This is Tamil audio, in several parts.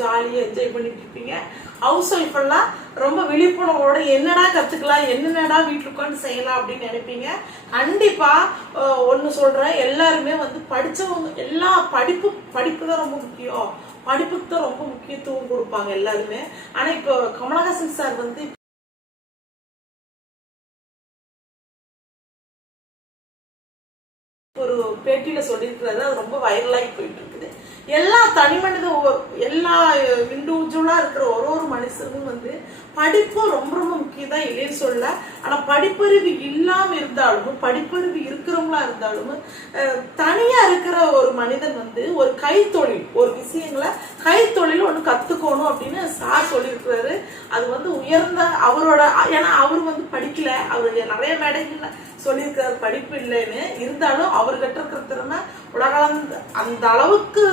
ஜாலியாக என்ஜாய் பண்ணிட்டு இருப்பீங்க. ஹவுஸ் ஒய்ஃப் எல்லாம் ரொம்ப விழிப்புணர்வோட என்னடா கற்றுக்கலாம், என்னென்னடா வீட்டில் உட்காந்து செய்யலாம் அப்படின்னு நினைப்பீங்க. கண்டிப்பாக ஒன்று சொல்கிறேன், எல்லாருமே வந்து படித்தவங்க எல்லா படிப்பு தான் ரொம்ப முக்கியம், படிப்புக்கு தான் ரொம்ப முக்கியத்துவம் கொடுப்பாங்க எல்லாருமே. ஆனால் இப்போ கமலஹாசன் சார் வந்து ஒரு பேட்டியில சொல்லியிருக்கிறாரு, அது ரொம்ப வைரலாகி போயிட்டு இருக்குது. எல்லா தனி மனித எல்லா இண்டிவிஜுவலா இருக்கிற ஒரு மனுஷனும் வந்து படிப்பு ரொம்ப ரொம்ப முக்கியம் தான், இல்லைன்னு சொல்ல. ஆனா படிப்பறிவு இல்லாம இருந்தாலும் படிப்பறிவு இருக்கிறவங்களா இருந்தாலும் தனியா இருக்கிற ஒரு மனிதன் வந்து ஒரு கைத்தொழில், ஒரு விஷயங்களை கைத்தொழில் ஒன்று கத்துக்கணும் அப்படின்னு சார் சொல்லியிருக்கிறாரு. அது வந்து உயர்ந்த அவரோட, ஏன்னா அவர் வந்து படிக்கல, அவர் நிறைய மேடைகள்ல சொல்லியிருக்கிறாரு படிப்பு இல்லைன்னு. இருந்தாலும் அவர்கிட்ட இருக்கிற திறமை உலகளந்த அந்த அளவுக்கு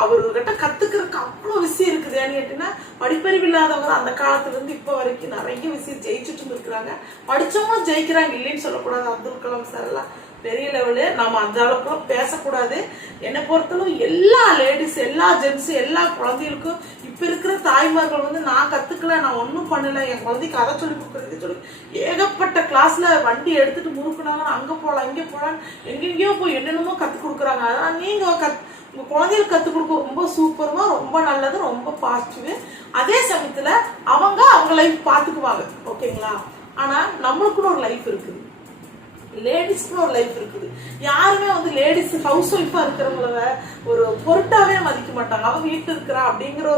அவர்கிட்ட கத்துக்கிறதுக்கு அவ்வளவு விஷயம் இருக்குது. ஏன்னு கேட்டீங்கன்னா படிப்பறிவு இல்லாதவங்க அந்த காலத்துல இருந்து இப்ப வரைக்கும் நிறைய விஷயம் ஜெயிச்சுட்டு இருக்கிறாங்க, படிச்சவங்களும் ஜெயிக்கிறாங்க, இல்லைன்னு சொல்லக்கூடாது. அப்துல் கலாம் சார் எல்லாம் பெரிய லெவலு, நம்ம அந்த அளவுக்குலாம் பேசக்கூடாது. என்னை பொறுத்தளவு எல்லா லேடிஸ், எல்லா ஜென்ஸ், எல்லா குழந்தைகளுக்கும் இப்ப இருக்கிற தாய்மார்கள் வந்து நான் கத்துக்கல, நான் ஒன்றும் பண்ணல, என் குழந்தைக்கு அதை சொல்லி கொடுக்குறது சொல்லி ஏகப்பட்ட கிளாஸ்ல வண்டி எடுத்துட்டு முறுக்குனாங்க, அங்க போகலாம் இங்கே போகலாம் எங்கெங்கேயோ போய் என்னென்னமோ கத்துக் கொடுக்குறாங்க. அதனால நீங்க உங்க குழந்தைகளுக்கு கத்துக் கொடுக்க ரொம்ப சூப்பருமா, ரொம்ப நல்லது, ரொம்ப பாசிட்டிவ். அதே சமயத்துல அவங்க லைஃப் பாத்துக்குவாங்க, ஓகேங்களா. ஆனா நம்மளுக்குன்னு ஒரு லைஃப் இருக்குது, லேடிஸ்க்குன்னு ஒரு லைஃப் இருக்குது. யாருமே வந்து லேடிஸ் ஹவுஸ் ஒய்ஃபா இருக்கிறவங்கள ஒரு பொருட்டாவே மதிக்க மாட்டாங்க. அவங்க வீட்டு இருக்கிறா அப்படிங்கிற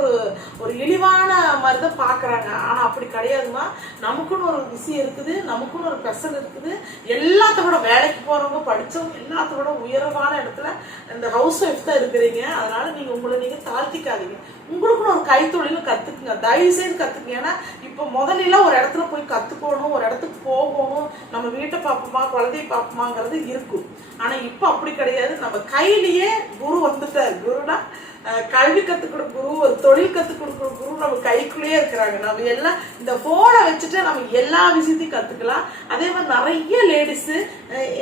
ஒரு இழிவான மாதிரிதான் பாக்குறாங்க. ஆனா அப்படி கிடையாதுமா, நமக்குன்னு ஒரு விஷயம் இருக்குது, நமக்குன்னு ஒரு பெசல் இருக்குது. எல்லாத்த விட வேலைக்கு போறவங்க, படிச்சவங்க எல்லாத்த விட உயரமான இடத்துல இந்த ஹவுஸ் ஒய்ஃப் தான் இருக்கிறீங்க. அதனால நீங்க உங்களை நீங்க தாழ்த்திக்காதீங்க. உங்களுக்குன்னு ஒரு கைத்தொழிலும் கத்துக்குங்க, தயவு செய்து கத்துக்குங்க. ஏன்னா இப்ப முதல்ல ஒரு இடத்துல போய் கத்துக்கணும், ஒரு இடத்துக்கு போகணும், நம்ம வீட்டை பார்ப்போமா குழந்தைய பார்ப்போமாங்கிறது இருக்கும். ஆனா இப்ப அப்படி கிடையாது, நம்ம கையிலேயே குரு வந்துட்டாரு. குருனா கல்வி கத்துக் கொடுக்க குரு, ஒரு தொழில் கத்துக் கொடுக்குற குரு நம்ம கைக்குள்ளேயே இருக்கிறாங்க. நம்ம எல்லாம் இந்த போனை வச்சுட்டு நம்ம எல்லா விஷயத்தையும் கத்துக்கலாம். அதே மாதிரி நிறைய லேடிஸ்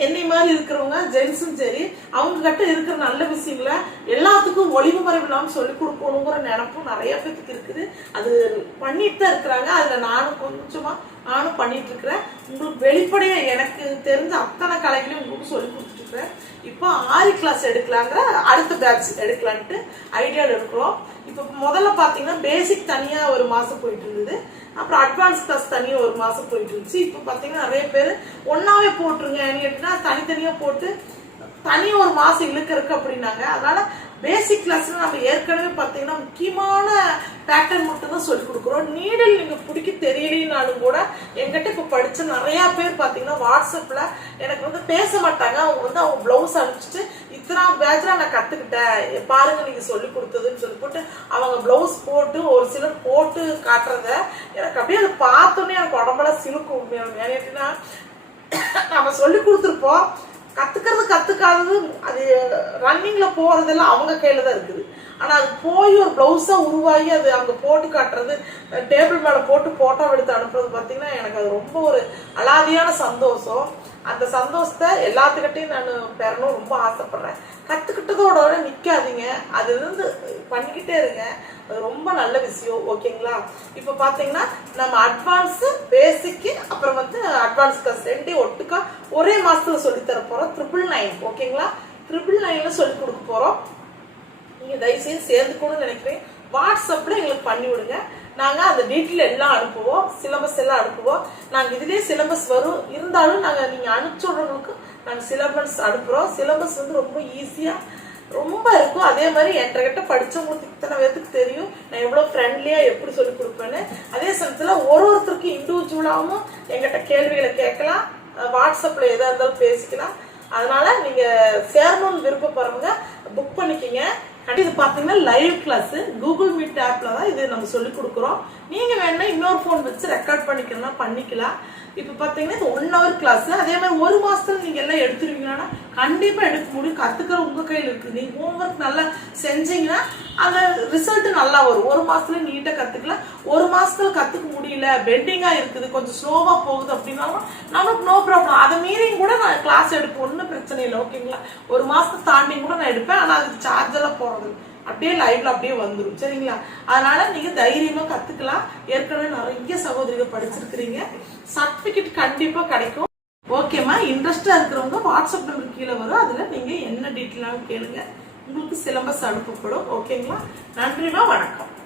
என்னை மாதிரி இருக்கிறவங்க ஜென்ஸும் சரி, அவங்க கிட்ட இருக்கிற நல்ல விஷயங்களை எல்லாத்துக்கும் ஒளிவு மறைவு இல்லாமல் சொல்லி கொடுக்கணுங்கிற நினைப்பும் நிறைய பேருக்கு இருக்குது. அது பண்ணிட்டு தான் இருக்கிறாங்க. அதுல நானும் பண்ணிட்டு இருக்கிறேன். உங்களுக்கு வெளிப்படையா எனக்கு தெரிஞ்ச அத்தனை கலைகளையும் உங்களுக்கு சொல்லி கொடுத்துட்டு இருக்கிறேன். இப்போ ஆரி கிளாஸ் எடுக்கலாங்கிற அடுத்த பேட்ச் எடுக்கலான்ட்டு ஐடியாவில் இருக்கிறோம். இப்போ முதல்ல பார்த்தீங்கன்னா பேசிக் தனியா ஒரு மாசம் போயிட்டு இருந்தது, அப்புறம் அட்வான்ஸ் கிளாஸ் தனியா ஒரு மாசம் போயிட்டு இருந்துச்சு. இப்போ பார்த்தீங்கன்னா நிறைய பேர் ஒன்னாவே போட்டுருங்க கேட்டீங்கன்னா தனித்தனியா போட்டு தனி ஒரு மாசம் இழுக்கிறதுக்கு அப்படின்னாங்க. அதனால பேசிக் கிளாஸ்ல நம்ம ஏற்கனவே பார்த்தீங்கன்னா முக்கியமான பேட்டர்ன் மட்டும் தான் சொல்லி கொடுக்குறோம். நீடல் நீங்க பிடிக்க தெரியலனாலும் கூட எங்கிட்ட இப்போ படிச்ச நிறைய பேர் பார்த்தீங்கன்னா வாட்ஸ்அப்ல எனக்கு வந்து பேச மாட்டாங்க. அவங்க வந்து அவங்க பிளவுஸ் அனுப்பிச்சிட்டு இத்தனை பேட்ச்ல நான் கத்துக்கிட்டேன் பாருங்க நீங்க சொல்லி கொடுத்ததுன்னு சொல்லி போட்டு அவங்க பிளவுஸ் போட்டு ஒரு சிலர் போட்டு காட்டுறத எனக்கு அப்படியே அதை பார்த்தோன்னே எனக்கு உடம்பெல்லாம் சிலுக்கும். உண்மையான நம்ம சொல்லி கொடுத்துருப்போம், கத்துக்காதது அது ரன்னிங்ல போறதெல்லாம் அவங்க கையில தான் இருக்குது. ஆனா அது போய் ஒரு பிளவுஸா உருவாகி அது அங்க போட்டு காட்டுறது, டேபிள் மேல போட்டு போட்டோ எடுத்து அனுப்புறது பாத்தீங்கன்னா எனக்கு அது ரொம்ப ஒரு அலாதியான சந்தோஷம். அந்த சந்தோஷத்தை எல்லாத்துக்கிட்டையும் நான் பெறணும் ரொம்ப ஆசைப்படுறேன். கத்துக்கிட்டதோட நிக்காதீங்க, அதுல இருந்து பண்ணிக்கிட்டே இருங்க, அது ரொம்ப நல்ல விஷயம், ஓகேங்களா. இப்ப பாத்தீங்கன்னா நம்ம அட்வான்ஸ் பேசிக் அப்புறம் வந்து அட்வான்ஸ் கிளாஸ் ரெண்டையும் ஒட்டுக்கா ஒரே மாசத்துல சொல்லி தர போறோம். 999, ஓகேங்களா. 999 சொல்லி கொடுக்க போறோம். நீங்க தயவுசெய்து சேர்ந்துக்கணும்னு நினைக்கிறேன். வாட்ஸ்அப்ல எங்களுக்கு பண்ணி விடுங்க, நாங்க அந்த டீட்டெயில் எல்லாம் அனுப்புவோம், சிலபஸ் எல்லாம் அனுப்புவோம். நாங்க இதுலயே சிலபஸ் வரும், இருந்தாலும் நாங்க நீங்க அனுப்பிச்சு விடுறவங்களுக்கு நாங்க சிலபஸ் அனுப்புறோம். சிலபஸ் வந்து ரொம்ப ஈஸியா ரொம்ப இருக்கும். அதே மாதிரி என்கிட்ட படிச்சவங்களுக்கு இத்தனை பேருக்கு தெரியும் நான் எவ்வளவு ஃப்ரெண்ட்லியா எப்படி சொல்லி கொடுப்பேன்னு. அதே சமயத்துல ஒருத்தருக்கு இண்டிவிஜுவலாவும் எங்கிட்ட கேள்விகளை கேட்கலாம், வாட்ஸ்அப்ல எதா இருந்தாலும் பேசிக்கலாம். அதனால நீங்க சேரணும்னு விருப்பப்படுறவங்க புக் பண்ணிக்கிங்க. இது பாத்தீங்கன்னா லைவ் கிளாஸ் கூகுள் மீட் ஆப்ல தான் இது நம்ம சொல்லி கொடுக்குறோம். நீங்க வேணா இன்னொரு போன் வச்சு ரெக்கார்ட் பண்ணிக்கணும்னா பண்ணிக்கலாம். இப்ப பாத்தீங்கன்னா இது 1 hour கிளாஸ். அதே மாதிரி ஒரு மாசத்துல நீங்க எல்லாம் எடுத்துருவீங்கன்னா கண்டிப்பா எடுக்க முடியும். கத்துக்கிற உங்க கையில இருக்கு. நீங்க ஹோம்ஒர்க் நல்லா செஞ்சீங்கன்னா அந்த ரிசல்ட் நல்லா வரும். ஒரு மாசத்துல நீட்டா கத்துக்கலாம். ஒரு மாசத்துல கத்துக்க முடியல, பெண்டிங்கா இருக்குது, கொஞ்சம் ஸ்லோவா போகுது அப்படின்னாலும் நமக்கு நோ ப்ராப்ளம். அதை மீறி கூட நான் கிளாஸ் எடுப்பேன், ஒன்னும் பிரச்சனை இல்லை, ஓகேங்களா. ஒரு மாசத்தை தாண்டி கூட நான் எடுப்பேன். ஆனா அதுக்கு சார்ஜ் எல்லாம் போறது. அப்படியே லைவ்ல அப்படியே வந்துடும். சரிங்களா? அதனால நீங்க தைரியமா கத்துக்கலாம். ஏற்கனவே நிறைய சகோதரிகள் படிச்சிருக்கிறீங்க. சர்டிபிகேட் கண்டிப்பா கிடைக்கும். ஓகேம்மா. இன்ட்ரெஸ்டா இருக்கிறவங்க வாட்ஸ்அப் நம்பர் கீழே வரும். அதுல நீங்க என்ன டீட்டெயிலாலும் கேளுங்க. உங்களுக்கு சிலபஸ் அனுப்பப்படும். ஓகேங்களா? நன்றிமா. வணக்கம்.